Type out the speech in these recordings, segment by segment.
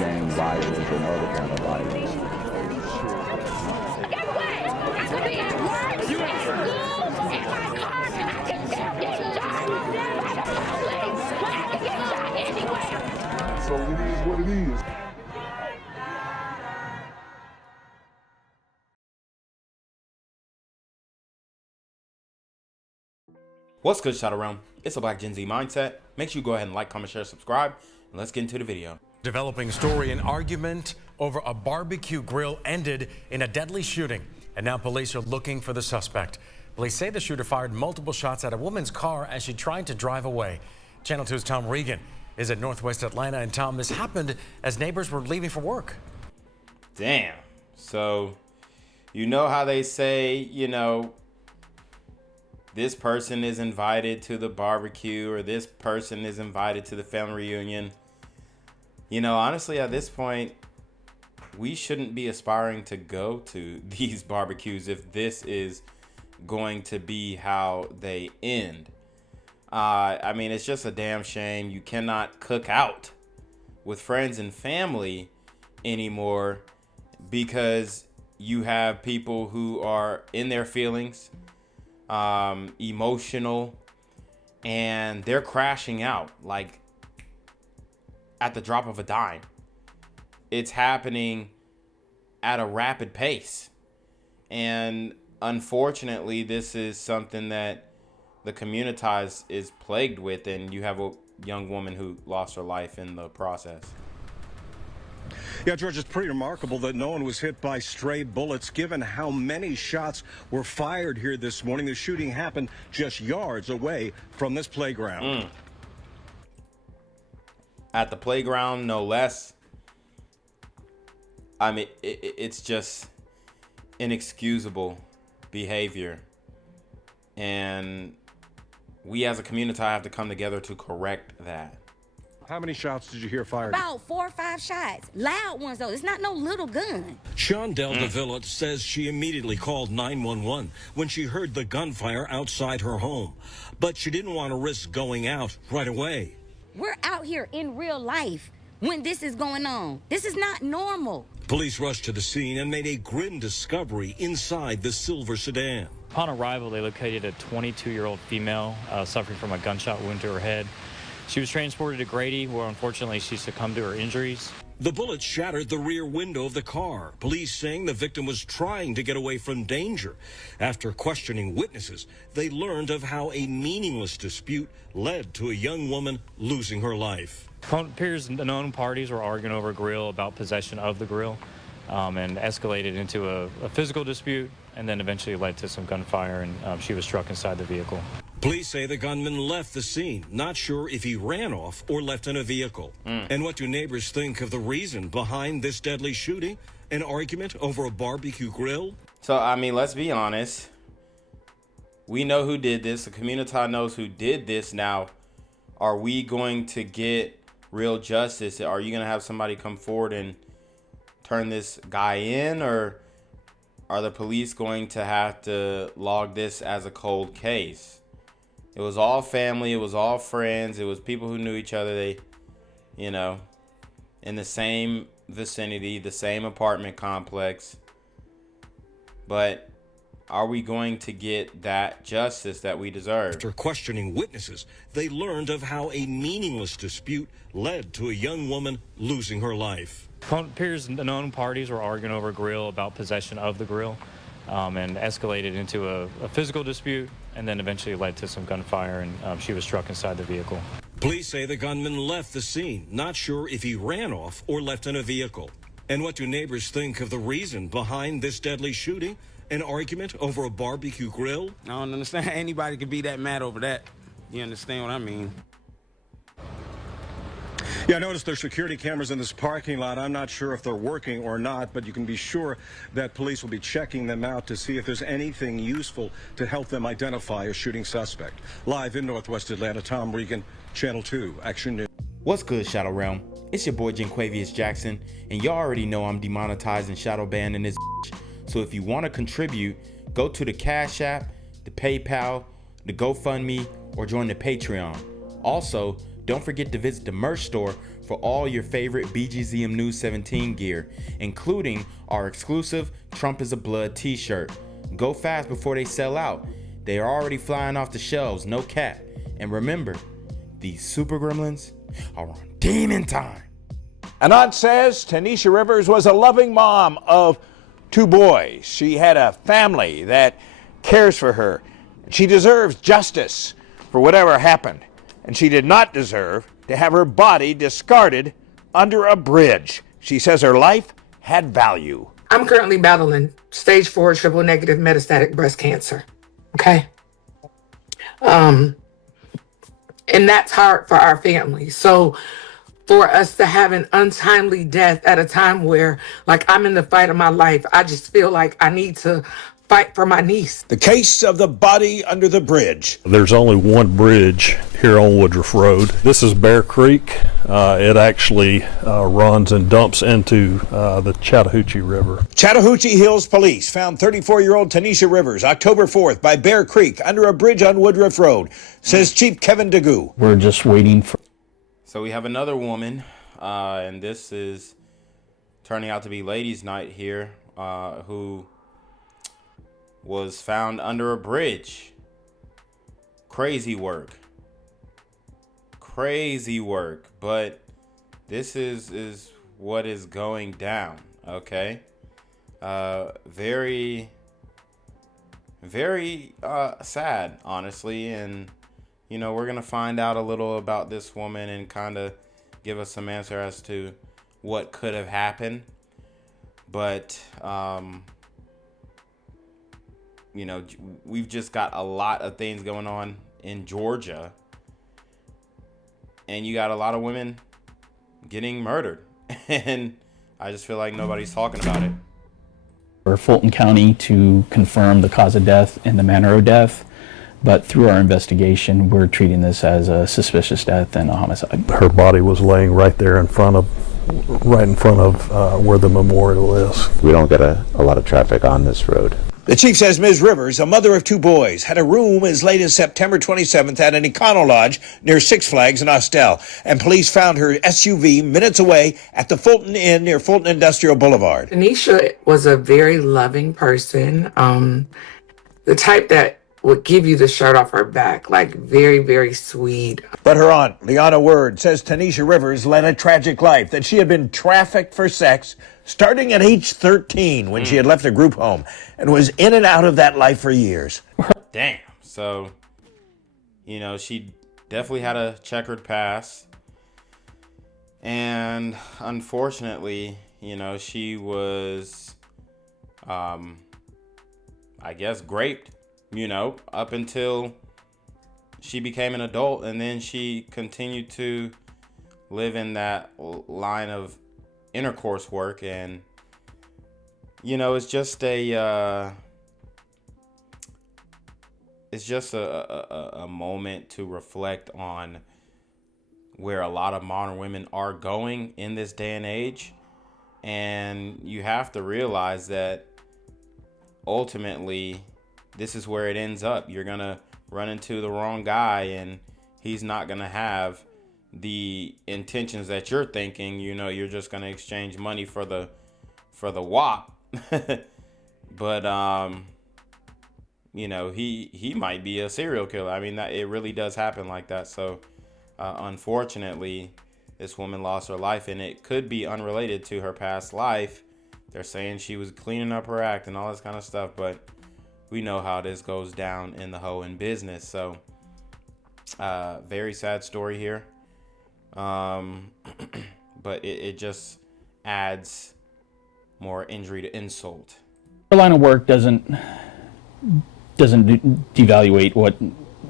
gang violence and other kind of violence. Get away! I could be at work, at school, in my car, I can still get shot by the police, but I can get shot anywhere. So it is what it is. What's good, Shadow Realm? It's a Black Gen Z Mindset. Make sure you go ahead and like, comment, share, subscribe, and let's get into the video. Developing story: an argument over a barbecue grill ended in a deadly shooting, and now police are looking for the suspect. Police say the shooter fired multiple shots at a woman's car as she tried to drive away. Channel 2's Tom Regan is at Northwest Atlanta, and Tom, this happened as neighbors were leaving for work. Damn. So, you know how they say, this person is invited to the barbecue or this person is invited to the family reunion. Honestly, at this point, we shouldn't be aspiring to go to these barbecues if this is going to be how they end. It's just a damn shame. You cannot cook out with friends and family anymore because you have people who are in their feelings, emotional, and they're crashing out like at the drop of a dime. It's happening at a rapid pace. And unfortunately, this is something that the community is plagued with, and you have a young woman who lost her life in the process. Yeah, George, it's pretty remarkable that no one was hit by stray bullets, given how many shots were fired here this morning. The shooting happened just yards away from this playground. At the playground, no less. It's just inexcusable behavior. And we as a community have to come together to correct that. How many shots did you hear fired? About 4 or 5 shots. Loud ones, though. It's not no little gun. Shondell DeVilla says she immediately called 911 when she heard the gunfire outside her home. But she didn't want to risk going out right away. We're out here in real life when this is going on. This is not normal. Police rushed to the scene and made a grim discovery inside the silver sedan. Upon arrival, they located a 22-year-old female suffering from a gunshot wound to her head. She was transported to Grady, where unfortunately she succumbed to her injuries. The bullets shattered the rear window of the car, police saying the victim was trying to get away from danger. After questioning witnesses, they learned of how a meaningless dispute led to a young woman losing her life. It appears the known parties were arguing over a grill about possession of the grill, and escalated into a physical dispute, and then eventually led to some gunfire, and she was struck inside the vehicle. Police say the gunman left the scene, not sure if he ran off or left in a vehicle. And what do neighbors think of the reason behind this deadly shooting? An argument over a barbecue grill? So, let's be honest. We know who did this. The community knows who did this. Now, are we going to get real justice? Are you going to have somebody come forward and turn this guy in? Or are the police going to have to log this as a cold case? It was all family. It was all friends. It was people who knew each other. They, in the same vicinity, the same apartment complex. But are we going to get that justice that we deserve? After questioning witnesses, they learned of how a meaningless dispute led to a young woman losing her life. It appears the known parties were arguing over a grill about possession of the grill, and escalated into a physical dispute, and then eventually led to some gunfire, and she was struck inside the vehicle. Police say the gunman left the scene, not sure if he ran off or left in a vehicle. And what do neighbors think of the reason behind this deadly shooting? An argument over a barbecue grill? I don't understand how anybody could be that mad over that. You understand what I mean? Yeah, I noticed there's security cameras in this parking lot. I'm not sure if they're working or not, but you can be sure that police will be checking them out to see if there's anything useful to help them identify a shooting suspect. Live in Northwest Atlanta, Tom Regan, Channel 2, Action News. What's good, Shadow Realm? It's your boy Jenquavius Jackson, and y'all already know I'm demonetized and shadow banned in this bitch. So if you want to contribute, go to the Cash App, the PayPal, the GoFundMe, or join the Patreon. Also, don't forget to visit the merch store for all your favorite BGZM News 17 gear, including our exclusive Trump is a Blood t-shirt. Go fast before they sell out. They are already flying off the shelves, no cap. And remember, these super gremlins are on demon time. Anand says Tanisha Rivers was a loving mom of 2 boys. She had a family that cares for her. She deserves justice for whatever happened. And she did not deserve to have her body discarded under a bridge. She says her life had value. I'm currently battling stage 4 triple negative metastatic breast cancer. Okay. And that's hard for our family. So for us to have an untimely death at a time where, like, I'm in the fight of my life, I just feel like I need to fight for my niece. The case of the body under the bridge. There's only one bridge here on Woodruff Road. This is Bear Creek. It actually runs and dumps into the Chattahoochee River. Chattahoochee Hills Police found 34-year-old Tanisha Rivers October 4th by Bear Creek under a bridge on Woodruff Road, says Chief Kevin DeGoo. We're just waiting for... So we have another woman, and this is turning out to be ladies' night here, who was found under a bridge. Crazy work. Crazy work. But this is what is going down, okay? Very sad, honestly. And, you know, we're going to find out a little about this woman and kind of give us some answer as to what could have happened. But, you know, we've just got a lot of things going on in Georgia. And you got a lot of women getting murdered. And I just feel like nobody's talking about it. For Fulton County to confirm the cause of death and the manner of death. But through our investigation, we're treating this as a suspicious death and a homicide. Her body was laying right there in front of where the memorial is. We don't get a lot of traffic on this road. The chief says Ms. Rivers, a mother of 2 boys, had a room as late as September 27th at an Econo Lodge near Six Flags in Austell, and police found her SUV minutes away at the Fulton Inn near Fulton Industrial Boulevard. Tanisha was a very loving person, the type that would give you the shirt off her back, like very, very sweet. But her aunt, Liana Word, says Tanisha Rivers led a tragic life, that she had been trafficked for sex starting at age 13 when she had left a group home and was in and out of that life for years. Damn. So, you know, she definitely had a checkered past. And unfortunately, you know, she was, I guess, raped, you know, up until she became an adult. And then she continued to live in that line of intercourse work. And, you know, it's just a moment to reflect on where a lot of modern women are going in this day and age. And you have to realize that ultimately this is where it ends up. You're going to run into the wrong guy and he's not going to have the intentions that you're thinking. You know, you're just going to exchange money for the wop. But, you know, he might be a serial killer. I mean, it really does happen like that. So, unfortunately, this woman lost her life, and it could be unrelated to her past life. They're saying she was cleaning up her act and all this kind of stuff, but we know how this goes down in the hoeing business. So, very sad story here. But it just adds more injury to insult. The line of work doesn't devaluate what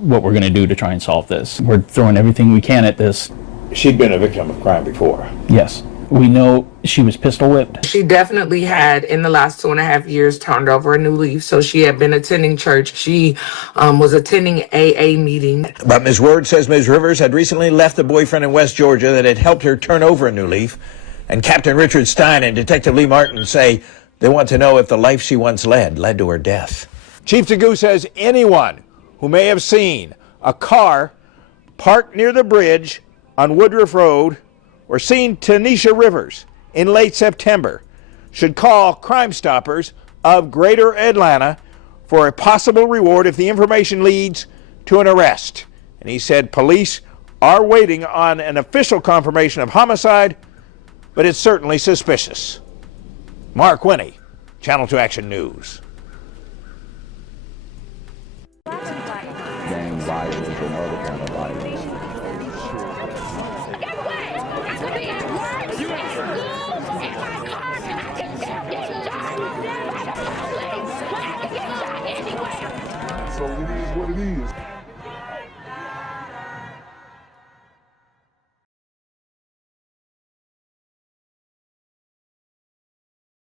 we're going to do to try and solve this. We're throwing everything we can at this. She'd been a victim of crime before. Yes. We know she was pistol whipped. She definitely had, in the last 2.5 years, turned over a new leaf. So she had been attending church. She was attending AA meeting. But Ms. Word says Ms. Rivers had recently left a boyfriend in West Georgia that had helped her turn over a new leaf. And Captain Richard Stein and Detective Lee Martin say they want to know if the life she once led to her death. Chief DeGoo says anyone who may have seen a car parked near the bridge on Woodruff Road or seen Tanisha Rivers in late September should call Crime Stoppers of Greater Atlanta for a possible reward if the information leads to an arrest. And he said police are waiting on an official confirmation of homicide, but it's certainly suspicious. Mark Winnie, Channel 2 Action News. Gang violence and other kind of violence. Guess what? I could be at work, at school, in my car, and I can still get shot by the police. I can get shot anywhere. So it is what it is.